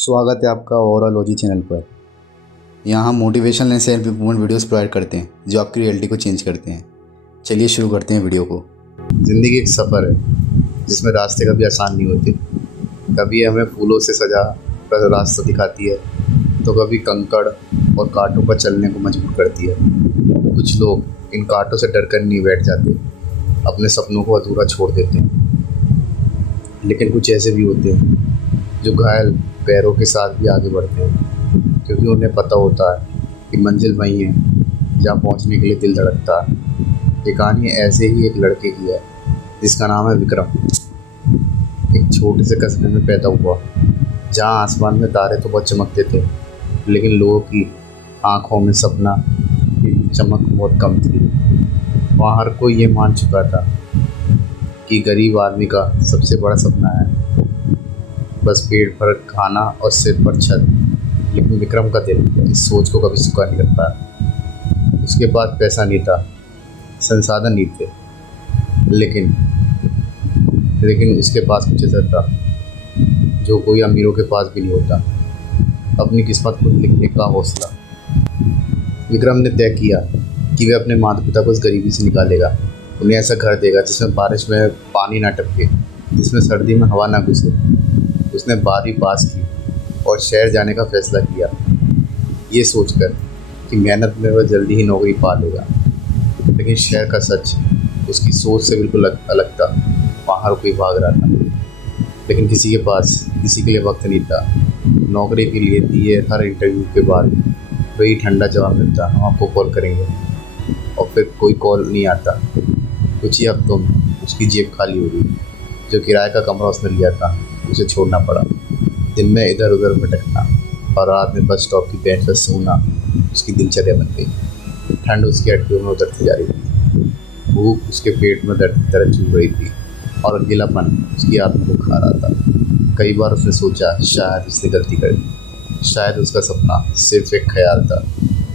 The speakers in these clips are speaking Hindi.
स्वागत है आपका ओवरऑलॉजी चैनल पर। यहाँ हम motivational and self improvement videos provide करते हैं जो आपकी रियलिटी को चेंज करते हैं। चलिए शुरू करते हैं वीडियो को। ज़िंदगी एक सफ़र है जिसमें रास्ते कभी आसान नहीं होते। कभी हमें फूलों से सजा कर रास्ता दिखाती है तो कभी कंकड़ और कांटों पर चलने को मजबूर करती है। कुछ लोग इन कांटों से डर कर नहीं बैठ जाते, अपने सपनों को अधूरा छोड़ देते हैं। लेकिन कुछ ऐसे भी होते हैं जो घायल पैरों के साथ भी आगे बढ़ते हैं, क्योंकि उन्हें पता होता है कि मंजिल वहीं है जहाँ पहुँचने के लिए दिल धड़कता है। ये कहानी ऐसे ही एक लड़के की है जिसका नाम है विक्रम। एक छोटे से कस्बे में पैदा हुआ जहाँ आसमान में तारे तो बहुत चमकते थे, लेकिन लोगों की आंखों में सपना की चमक बहुत कम थी। वहाँ हर कोई ये मान चुका था कि गरीब आदमी का सबसे बड़ा सपना है बस पेट भर खाना और सिर पर छत। लेकिन विक्रम का दिल इस सोच को कभी स्वीकार नहीं कर पाया। उसके पास पैसा नहीं था, संसाधन नहीं थे, लेकिन उसके पास कुछ ऐसा था जो कोई अमीरों के पास भी नहीं होता, अपनी किस्मत खुद लिखने का हौसला। विक्रम ने तय किया कि वह अपने माता पिता को इस गरीबी से निकालेगा। उन्हें ऐसा घर देगा जिसमें बारिश में पानी ना टपके, जिसमें सर्दी में हवा ना घुसे। उसने 12वीं पास की और शहर जाने का फैसला किया, ये सोचकर कि मेहनत में वह जल्दी ही नौकरी पा लेगा। लेकिन शहर का सच उसकी सोच से बिल्कुल अलग था। वहाँ हर कोई भाग रहा था, लेकिन किसी के पास किसी के लिए वक्त नहीं था। नौकरी के लिए दिए हर इंटरव्यू के बाद वही ठंडा जवाब मिलता, हम आपको कॉल करेंगे, और फिर कोई कॉल नहीं आता। कुछ ही हफ्तों में उसकी जेब खाली हो गई। जो किराए का कमरा उसने लिया था उसे छोड़ना पड़ा। दिन में इधर उधर भटकना और रात में बस स्टॉप की बेंच पर सोना उसकी दिनचर्या बन गई। ठंड उसकी हड्डियों में उतरती जा रही थी, भूख उसके पेट में दर्द की तरह चुभ रही थी, और अकेलापन उसकी आत्मा को खा रहा था। कई बार उसने सोचा शायद उसने गलती कर दी, शायद उसका सपना सिर्फ एक ख्याल था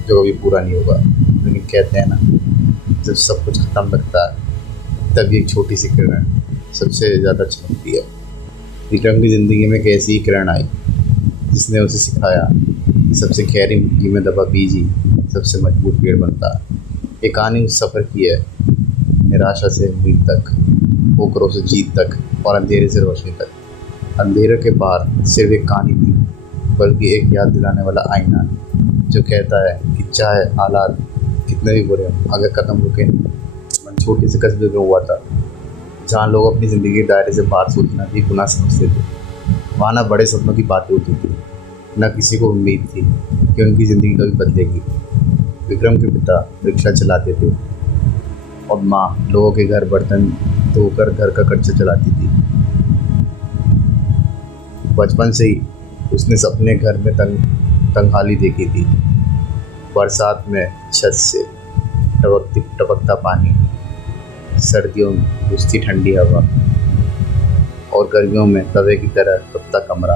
जो कभी पूरा नहीं होगा। लेकिन कहते हैं ना, जब सब कुछ खत्म लगता है तभी एक छोटी सी किरण सबसे ज़्यादा चमकती है। विक्रम की ज़िंदगी में एक ऐसी ही किरण आई जिसने उसे सिखाया सबसे गहरी मिट्टी में दबा बीज ही सबसे मजबूत पेड़ बनता है। ये कहानी उस सफ़र की है, निराशा से उम्मीद तक, ठोकरों से जीत तक, और अंधेरे से रोशनी तक। अंधेरे के बाहर सिर्फ एक कहानी नहीं, बल्कि एक याद दिलाने वाला आईना जो कहता है कि चाहे हालात कितने भी बुरे हों, अगर कदम रुके नहीं। मन छोटे से कस्बे में हुआ था जहाँ लोग अपनी ज़िंदगी के दायरे से बाहर सोचना भी गुनाह समझते थे। वहाँ ना बड़े सपनों की बातें होती थी, न किसी को उम्मीद थी कि उनकी ज़िंदगी कभी बदलेगी। विक्रम के पिता रिक्शा चलाते थे और माँ लोगों के घर बर्तन धोकर घर का खर्चा चलाती थी। बचपन से ही उसने अपने घर में तंगहाली देखी थी। बरसात में छत से टपकता पानी, सर्दियों में घुसती ठंडी हवा, और गर्मियों में तवे की तरह तपता कमरा।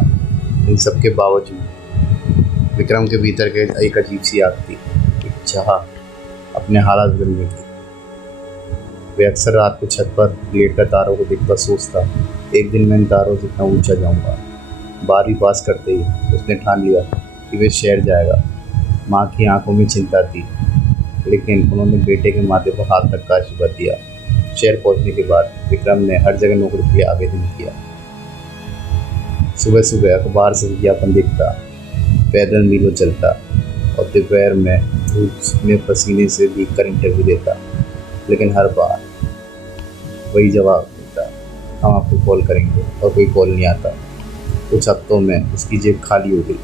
इन सब के बावजूद विक्रम के भीतर के एक अजीब सी आग थी, एक चाह अपने हालात बदलने की। वे अक्सर रात को छत पर लेटकर तारों को देखकर सोचता, एक दिन मैं इन तारों से इतना ऊंचा जाऊंगा। 12वीं पास करते ही उसने ठान लिया कि वे शहर जाएगा। माँ की आंखों में चिंता थी, लेकिन उन्होंने बेटे के माथे पर हाथ रखकर आशीर्वाद दिया। शहर पहुंचने के बाद विक्रम ने हर जगह नौकरी के लिए आवेदन किया। सुबह सुबह अखबार से विज्ञापन देखता, पैदल मीलों चलता, और दोपहर में धूप में पसीने से भीग कर इंटरव्यू देता। लेकिन हर बार वही जवाब मिलता, हम आपको कॉल करेंगे, और कोई कॉल नहीं आता। कुछ हफ्तों में उसकी जेब खाली हो गई।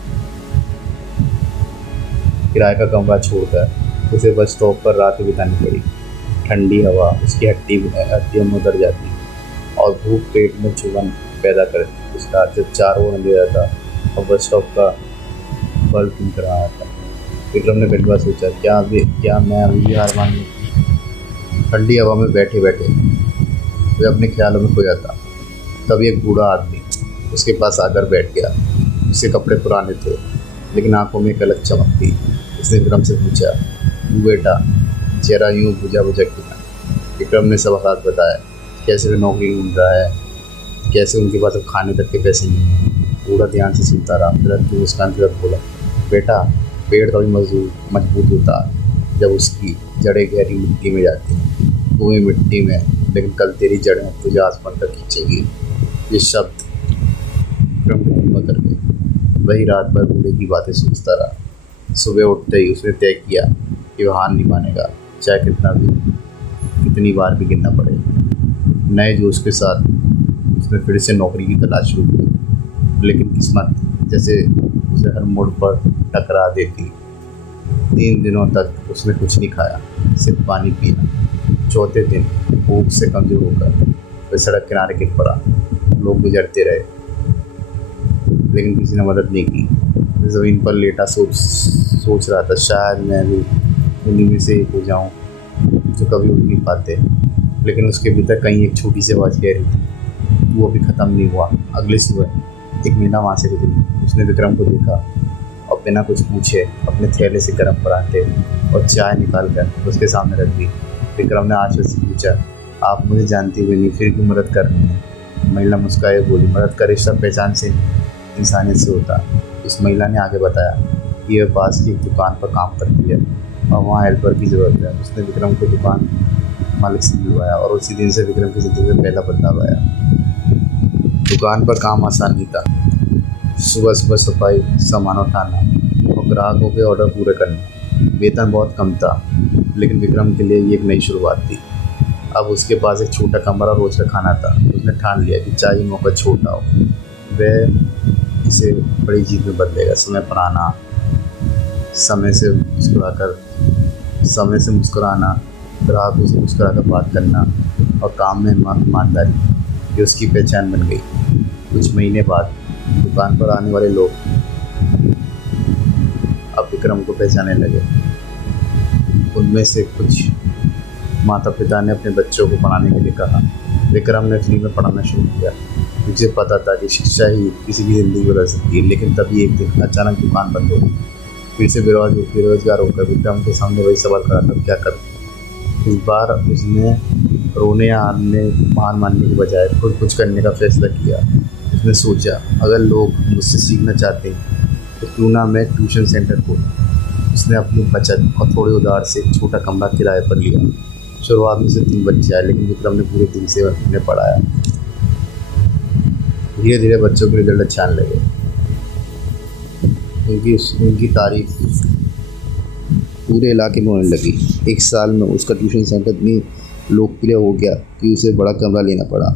किराए का कमरा छोड़कर उसे बस स्टॉप पर रात बितानी पड़ी। ठंडी हवा उसकी हड्डियों में उतर जाती और भूख पेट में चुभन पैदा करती। उसका जब चारों ओर अंधेरा था और बस स्टॉप का बल्ब टिमक रहा था, विक्रम ने कई बार सोचा, क्या मैं अभी भी हार मान लूं? ठंडी हवा में बैठे बैठे वह अपने ख्यालों में खोया था। तभी एक बूढ़ा आदमी उसके पास आकर बैठ गया। उसके कपड़े पुराने थे, लेकिन आंखों में एक अलग चमक थी। उसने विक्रम से पूछा, तू बेटा चेहरा यूँ बुझा किया? विक्रम ने सब हालात बताया, कैसे वे नौकरी ढूंढ रहा है, कैसे उनके पास अब खाने तक के पैसे नहीं हैं, पूरा ध्यान से सुनता रहा। फिर की मुस्कान के साथ बोला, बेटा, पेड़ कभी मजबूत होता है जब उसकी जड़ें गहरी मिट्टी में जाती हैं। तू भी मिट्टी में, लेकिन कल तेरी जड़ें तुझे आसमान तक खींचेगी। ये शब्द विक्रम को धीमा कर गए। वही रात भर बूढ़े की बातें सोचता रहा। सुबह उठते ही उसने तय किया कि वह हार नहीं मानेगा, चाहे कितनी बार भी गिरना पड़े। नए जोश के साथ उसने फिर से नौकरी की तलाश शुरू की, लेकिन किस्मत जैसे उसे हर मोड़ पर टकरा देती। 3 दिनों तक उसने कुछ नहीं खाया, सिर्फ पानी पिया। चौथे दिन भूख से कमज़ोर होकर वह सड़क किनारे गिर पड़ा। लोग गुजरते रहे, लेकिन किसी ने मदद नहीं की। ज़मीन पर लेटा सोच रहा था, शायद मैं भी उन्हीं में से एक हो जाऊं जो कभी उठ नहीं पाते। लेकिन उसके भीतर कहीं एक छोटी सी आवाज़ कह रही थी, वो अभी ख़त्म नहीं हुआ। अगली सुबह एक मीना वहाँ से गुजरी। उसने विक्रम को देखा और बिना कुछ पूछे अपने थैले से गर्म पराठे और चाय निकाल कर उसके सामने रख दी। विक्रम ने आश्चर्य से पूछा, आप मुझे जानती भी नहीं, फिर क्यों मदद कर रही हैं? महिला मुस्कुराई बोली, मदद का रिश्ता पहचान से, इंसानियत से होता। उस महिला ने आगे बताया कि वह पास की एक दुकान पर काम करती है और वहाँ हेल्पर की ज़रूरत है। उसने विक्रम को दुकान मालिक से मिलवाया और उसी दिन से विक्रम की ज़िंदगी में पहला बदलाव आया। दुकान पर काम आसान नहीं था। सुबह सुबह सफाई, सामान उठाना और ग्राहकों के ऑर्डर पूरे करना। वेतन बहुत कम था, लेकिन विक्रम के लिए ये एक नई शुरुआत थी। अब उसके पास एक छोटा कमरा और रोज का खाना था। उसने ठान लिया कि चाहे मौका छोटा हो, वह इसे बड़ी जीत में बदलेगा। समय से मुस्कुराना, ग्राहकों से मुस्कुराकर बात करना और काम में ईमानदारी, ये उसकी पहचान बन गई। कुछ महीने बाद दुकान पर आने वाले लोग अब विक्रम को पहचानने लगे। उनमें से कुछ माता पिता ने अपने बच्चों को पढ़ाने के लिए कहा। विक्रम ने फ्री में पढ़ाना शुरू किया। मुझे पता था कि शिक्षा ही किसी की ज़िंदगी बदल सकती है, लेकिन तभी एक दिन अचानक दुकान बंद हो गई। फिर से बेरोजगार होकर विक्रम के सामने वही सवाल खड़ा था, क्या करूं? इस बार उसने रोने या हार मानने के बजाय खुद कुछ करने का फैसला किया। उसने सोचा, अगर लोग मुझसे सीखना चाहते हैं तो क्यों ना मैं ट्यूशन सेंटर खोलूं। उसने अपनी बचत और थोड़े उधार से एक छोटा कमरा किराए पर लिया। शुरुआत में से 3 बच्चे आए, लेकिन विक्रम ने पूरे दिन से उन्हें पढ़ाया। धीरे धीरे बच्चों के रिजल्ट अच्छे आने लगे। उनकी तारीफ पूरे इलाके में होने लगी। 1 साल में उसका ट्यूशन सेंटर इतनी लोकप्रिय हो गया कि उसे बड़ा कमरा लेना पड़ा।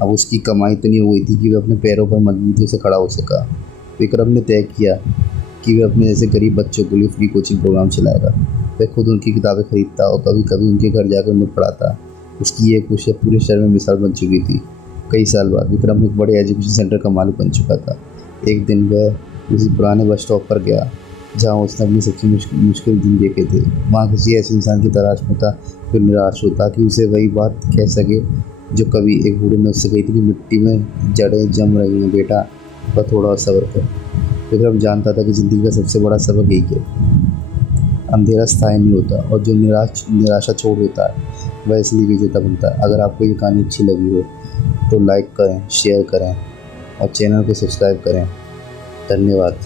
अब उसकी कमाई इतनी हो गई थी कि वह अपने पैरों पर मजबूती से खड़ा हो सका। विक्रम ने तय किया कि वह अपने जैसे गरीब बच्चों के लिए फ्री कोचिंग प्रोग्राम चलाएगा। वह खुद उनकी किताबें खरीदता और कभी कभी उनके घर जाकर उन्हें पढ़ाता। उसकी ये कोशिश पूरे शहर में मिसाल बन चुकी थी। कई साल बाद विक्रम एक बड़े एजुकेशन सेंटर का मालिक बन चुका था। एक दिन वह उसी पुराने बस स्टॉप पर गया जहाँ उसने अपनी सबसे मुश्किल दिन देखे थे। वहाँ किसी ऐसे इंसान की तलाश में था जो निराश हो, ताकि उसे वही बात कह सके जो कभी एक बूढ़े ने उससे कही थी कि मिट्टी में जड़ें जम रही हैं बेटा, पर थोड़ा और सब्र कर। विक्रम जानता था कि ज़िंदगी का सबसे बड़ा सबक यही है, अंधेरा स्थायी नहीं होता और जो निराशा छोड़ देता है वह इसलिए विजेता बनता है। अगर आपको ये कहानी अच्छी लगी हो तो लाइक करें, शेयर करें और चैनल को सब्सक्राइब करें। धन्यवाद।